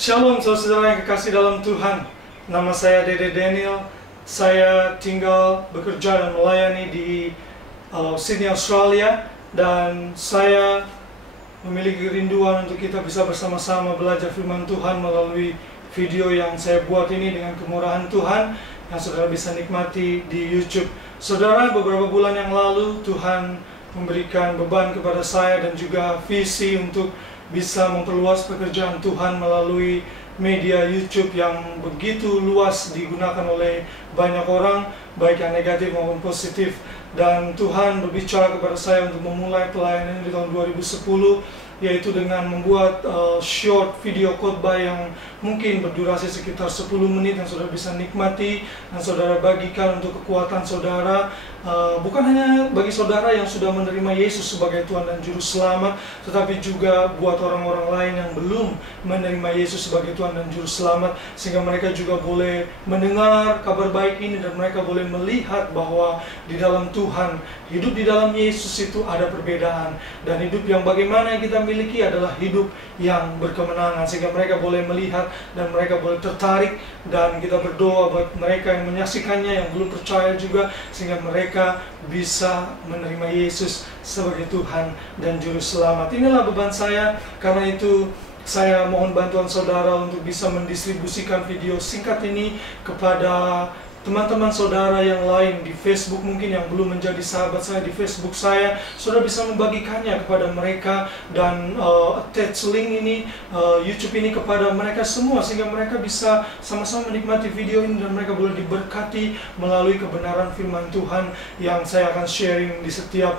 Shalom saudara yang kekasih dalam Tuhan. Nama saya Dede Daniel. Saya tinggal, bekerja dan melayani di Sydney, Australia. Dan saya memiliki kerinduan untuk kita bisa bersama-sama belajar firman Tuhan melalui video yang saya buat ini dengan kemurahan Tuhan yang saudara bisa nikmati di YouTube. Saudara, beberapa bulan yang lalu Tuhan memberikan beban kepada saya dan juga visi untuk bisa memperluas pekerjaan Tuhan melalui media YouTube yang begitu luas digunakan oleh banyak orang, baik yang negatif maupun positif. Dan Tuhan berbicara kepada saya untuk memulai pelayanan di tahun 2010, yaitu dengan membuat short video khotbah yang mungkin berdurasi sekitar 10 menit yang saudara bisa nikmati dan saudara bagikan untuk kekuatan saudara. Bukan hanya bagi saudara yang sudah menerima Yesus sebagai Tuhan dan Juru Selamat, tetapi juga buat orang-orang lain yang belum menerima Yesus sebagai Tuhan dan Juru Selamat, sehingga mereka juga boleh mendengar kabar baik ini dan mereka boleh melihat bahwa di dalam Tuhan, hidup di dalam Yesus itu ada perbedaan, dan hidup yang bagaimana yang kita miliki adalah hidup yang berkemenangan, sehingga mereka boleh melihat dan mereka boleh tertarik. Dan kita berdoa buat mereka yang menyaksikannya yang belum percaya juga, sehingga mereka bisa menerima Yesus sebagai Tuhan dan Juru Selamat. Inilah beban saya, karena itu saya mohon bantuan saudara untuk bisa mendistribusikan video singkat ini kepada teman-teman saudara yang lain di Facebook, mungkin yang belum menjadi sahabat saya di Facebook saya. Saudara bisa membagikannya kepada mereka dan attach link ini, YouTube ini kepada mereka semua, sehingga mereka bisa sama-sama menikmati video ini dan mereka boleh diberkati melalui kebenaran firman Tuhan yang saya akan sharing di setiap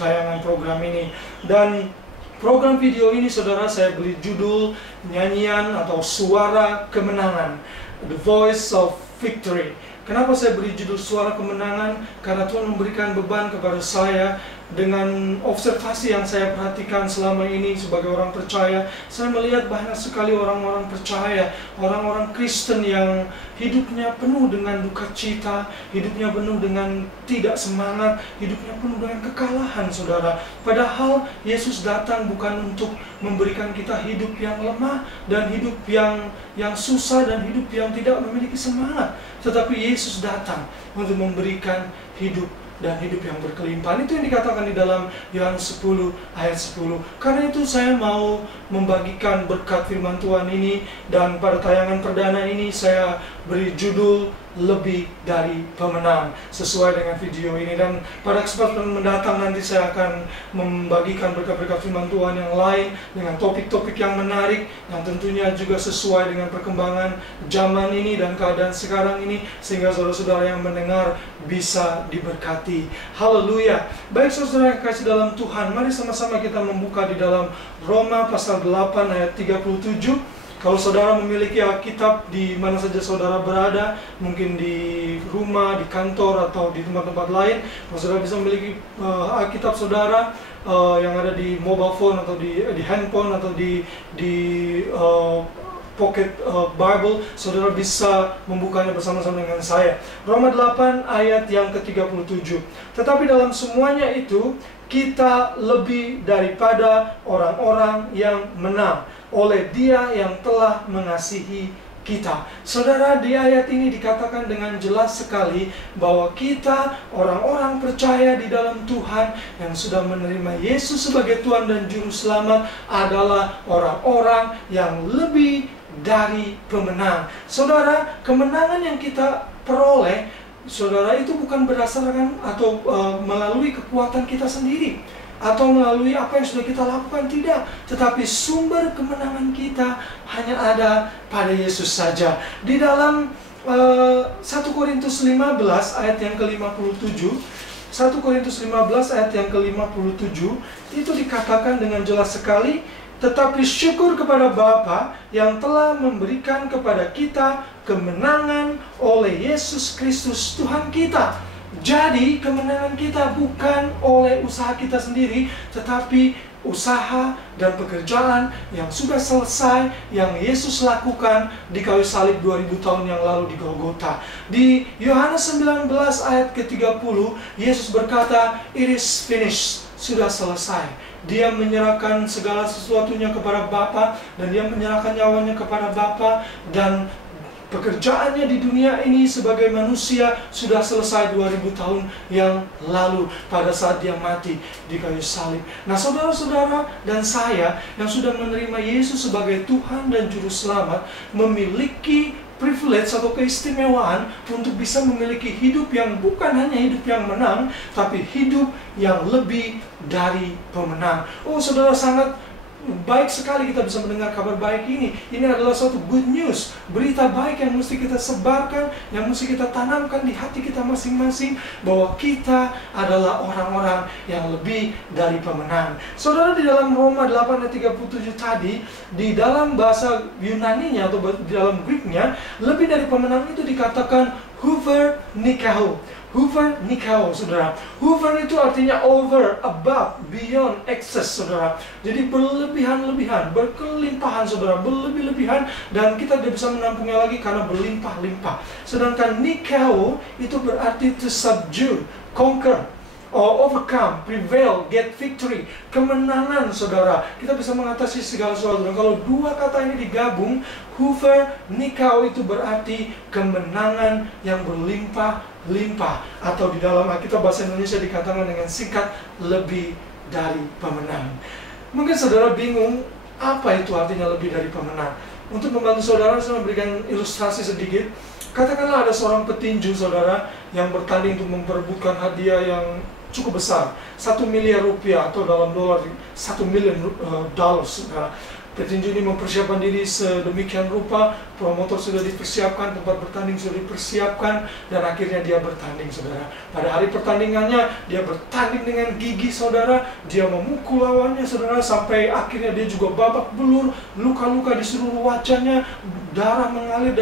tayangan program ini. Dan program video ini saudara saya beri judul nyanyian atau suara kemenangan, The Voice of Victory. Kenapa saya beri judul suara kemenangan? Karena Tuhan memberikan beban kepada saya dengan observasi yang saya perhatikan selama ini sebagai orang percaya. Saya melihat banyak sekali orang-orang percaya, orang-orang Kristen yang hidupnya penuh dengan duka cita, hidupnya penuh dengan tidak semangat, hidupnya penuh dengan kekalahan, saudara. Padahal Yesus datang bukan untuk memberikan kita hidup yang lemah dan hidup yang susah dan hidup yang tidak memiliki semangat, tetapi Yesus datang untuk memberikan hidup dan hidup yang berkelimpahan. Itu yang dikatakan di dalam Yohanes 10 ayat 10. Karena itu saya mau membagikan berkat firman Tuhan ini, dan pada tayangan perdana ini saya beri judul Lebih dari Pemenang, sesuai dengan video ini. Dan pada kesempatan mendatang nanti saya akan membagikan berkat-berkat firman Tuhan yang lain dengan topik-topik yang menarik, yang tentunya juga sesuai dengan perkembangan zaman ini dan keadaan sekarang ini, sehingga saudara-saudara yang mendengar bisa diberkati. Haleluya. Baik saudara yang kasih dalam Tuhan, mari sama-sama kita membuka di dalam Roma pasal 8 ayat 37. Kalau saudara memiliki Alkitab di mana saja saudara berada, mungkin di rumah, di kantor, atau di tempat-tempat lain, saudara bisa memiliki Alkitab saudara yang ada di mobile phone atau di handphone atau di pocket Bible, saudara bisa membukanya bersama-sama dengan saya. Roma 8 ayat yang ke-37. Tetapi dalam semuanya itu, kita lebih daripada orang-orang yang menang oleh Dia yang telah mengasihi kita. Saudara, di ayat ini dikatakan dengan jelas sekali bahwa kita orang-orang percaya di dalam Tuhan yang sudah menerima Yesus sebagai Tuhan dan Juru Selamat adalah orang-orang yang lebih dari pemenang. Saudara, kemenangan yang kita peroleh, saudara, itu bukan berdasarkan atau melalui kekuatan kita sendiri atau melalui apa yang sudah kita lakukan, tidak. Tetapi sumber kemenangan kita hanya ada pada Yesus saja. Di dalam 1 Korintus 15 ayat yang ke-57, 1 Korintus 15 ayat yang ke-57, itu dikatakan dengan jelas sekali, tetapi syukur kepada Bapa yang telah memberikan kepada kita kemenangan oleh Yesus Kristus Tuhan kita. Jadi kemenangan kita bukan oleh usaha kita sendiri, tetapi usaha dan pekerjaan yang sudah selesai, yang Yesus lakukan di kayu salib 2000 tahun yang lalu di Golgota. Di Yohanes 19 ayat ke-30, Yesus berkata, "It is finished," sudah selesai. dia menyerahkan segala sesuatunya kepada Bapa, dan dia menyerahkan nyawanya kepada Bapa, dan pekerjaannya di dunia ini sebagai manusia sudah selesai 2000 tahun yang lalu pada saat dia mati di kayu salib. Nah, saudara-saudara dan saya yang sudah menerima Yesus sebagai Tuhan dan Juru Selamat memiliki privilege atau keistimewaan untuk bisa memiliki hidup yang bukan hanya hidup yang menang, tapi hidup yang lebih dari pemenang. Oh, saudara, sangat baik sekali kita bisa mendengar kabar baik ini. Ini adalah suatu good news, berita baik yang mesti kita sebarkan, yang mesti kita tanamkan di hati kita masing-masing, bahwa kita adalah orang-orang yang lebih dari pemenang. Saudara, di dalam Roma 8 ayat 37 tadi, di dalam bahasa Yunaninya atau di dalam Greeknya, lebih dari pemenang itu dikatakan huver nikao. Huver nikao, saudara. Huver itu artinya over, above, beyond, excess, saudara. Jadi berlebihan-lebihan, berkelimpahan, saudara, berlebih-lebihan, dan kita tidak bisa menampungnya lagi karena berlimpah-limpah. Sedangkan nikao itu berarti to subdue, conquer, or overcome, prevail, get victory, kemenangan, saudara. Kita bisa mengatasi segala sesuatu. Dan kalau dua kata ini digabung, huver nikao itu berarti kemenangan yang berlimpah-limpah, atau di dalam Alkitab bahasa Indonesia dikatakan dengan singkat, lebih dari pemenang. Mungkin saudara bingung, apa itu artinya lebih dari pemenang? Untuk membantu saudara, saya memberikan ilustrasi sedikit. Katakanlah ada seorang petinju, saudara, yang bertanding untuk memperebutkan hadiah yang cukup besar, 1 miliar rupiah, atau dalam dolar 1 million dolar, saudara. Petinju ini mempersiapkan diri sedemikian rupa, promotor sudah dipersiapkan, tempat bertanding sudah dipersiapkan, dan akhirnya dia bertanding, saudara. Pada hari pertandingannya, dia bertanding dengan gigih, saudara. Dia memukul lawannya, saudara, sampai akhirnya dia juga babak belur, luka-luka di seluruh wajahnya, darah mengalir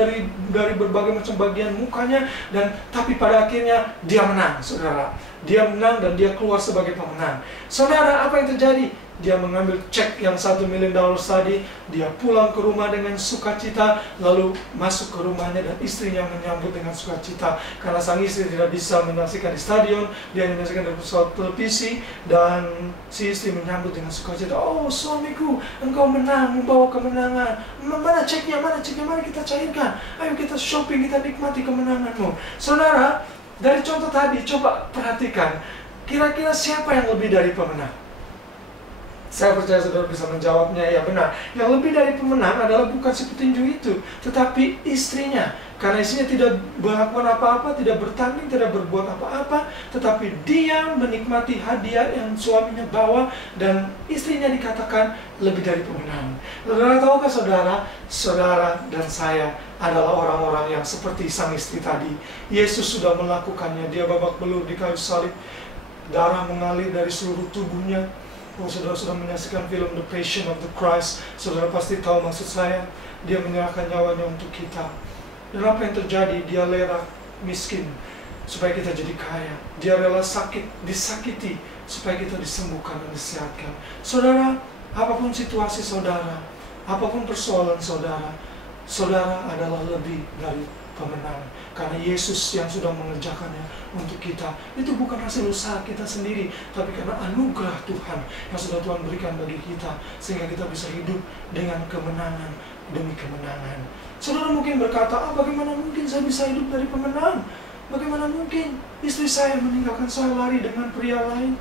dari berbagai macam bagian mukanya, dan tapi pada akhirnya dia menang, saudara. Dia menang dan dia keluar sebagai pemenang. Saudara, apa yang terjadi? Dia mengambil cek yang 1 miliar dolar tadi, dia pulang ke rumah dengan sukacita, lalu masuk ke rumahnya dan istrinya menyambut dengan sukacita. Karena sang istri tidak bisa menyaksikan di stadion, dia hanya menyaksikan dari pesawat televisi, dan si istri menyambut dengan sukacita. Oh, suamiku, engkau menang, membawa kemenangan. Mana ceknya, mari kita cairkan. Ayo kita shopping, kita nikmati kemenanganmu. Saudara, dari contoh tadi, coba perhatikan, kira-kira siapa yang lebih dari pemenang? Saya percaya saudara bisa menjawabnya, ya benar. Yang lebih dari pemenang adalah bukan si petinju itu, tetapi istrinya. Karena istrinya tidak melakukan apa-apa, tidak bertanding, tidak berbuat apa-apa, tetapi dia menikmati hadiah yang suaminya bawa, dan istrinya dikatakan lebih dari pemenang. Saudara, tahukah saudara, saudara dan saya adalah orang-orang yang seperti sang istri tadi. Yesus sudah melakukannya, dia babak belur di kayu salib, darah mengalir dari seluruh tubuhnya. Oh, saudara sudah menyaksikan film The Passion of the Christ, saudara pasti tahu maksud saya. Dia menyerahkan nyawanya untuk kita. Dan apa yang terjadi? Dia rela miskin supaya kita jadi kaya. Dia rela sakit, disakiti supaya kita disembuhkan dan disehatkan. Saudara, apapun situasi saudara, apapun persoalan saudara, saudara adalah lebih dari pemenang. Karena Yesus yang sudah mengerjakannya untuk kita. Itu bukan hasil usaha kita sendiri, tapi karena anugerah Tuhan yang sudah Tuhan berikan bagi kita, sehingga kita bisa hidup dengan kemenangan demi kemenangan. Saudara mungkin berkata, bagaimana mungkin saya bisa hidup dari pemenang? Bagaimana mungkin istri saya meninggalkan saya lari dengan pria lain?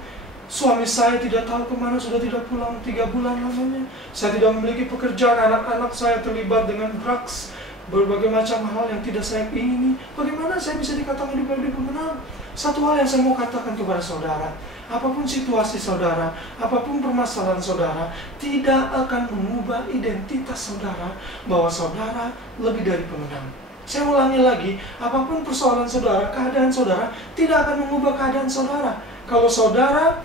Suami saya tidak tahu kemana, sudah tidak pulang 3 bulan lamanya. Saya tidak memiliki pekerjaan, anak-anak saya terlibat dengan drugs, berbagai macam hal yang tidak saya ingini. Bagaimana saya bisa dikatakan hidup dari pemenang? Satu hal yang saya mau katakan kepada saudara, apapun situasi saudara, apapun permasalahan saudara, tidak akan mengubah identitas saudara bahwa saudara lebih dari pemenang. Saya ulangi lagi, apapun persoalan saudara, keadaan saudara, tidak akan mengubah keadaan saudara. Kalau saudara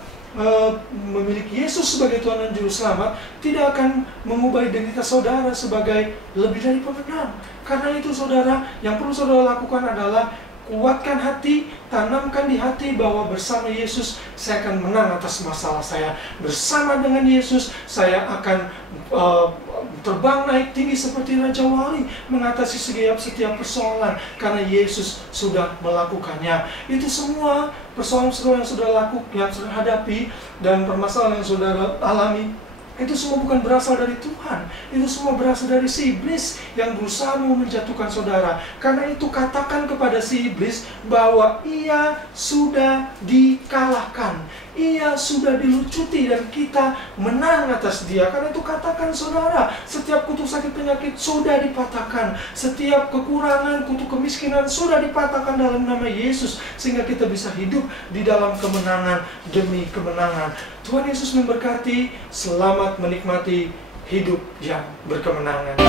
memiliki Yesus sebagai Tuhan dan Juru Selamat, tidak akan mengubah identitas saudara sebagai lebih dari pemenang. Karena itu saudara, yang perlu saudara lakukan adalah kuatkan hati, tanamkan di hati bahwa bersama Yesus saya akan menang atas masalah saya. Bersama dengan Yesus saya akan terbang naik tinggi seperti Raja Wali, mengatasi setiap persoalan karena Yesus sudah melakukannya. Itu semua persoalan-persoalan yang sudah hadapi dan permasalahan yang sudah alami, itu semua bukan berasal dari Tuhan. Itu semua berasal dari si iblis yang berusaha mau menjatuhkan saudara. Karena itu katakan kepada si iblis bahwa ia sudah dikalahkan, ia sudah dilucuti, dan kita menang atas dia. Karena itu katakan saudara, setiap kutuk sakit penyakit sudah dipatahkan, setiap kekurangan, kutuk kemiskinan sudah dipatahkan dalam nama Yesus, sehingga kita bisa hidup di dalam kemenangan demi kemenangan. Tuhan Yesus memberkati. Selamat menikmati hidup yang berkemenangan.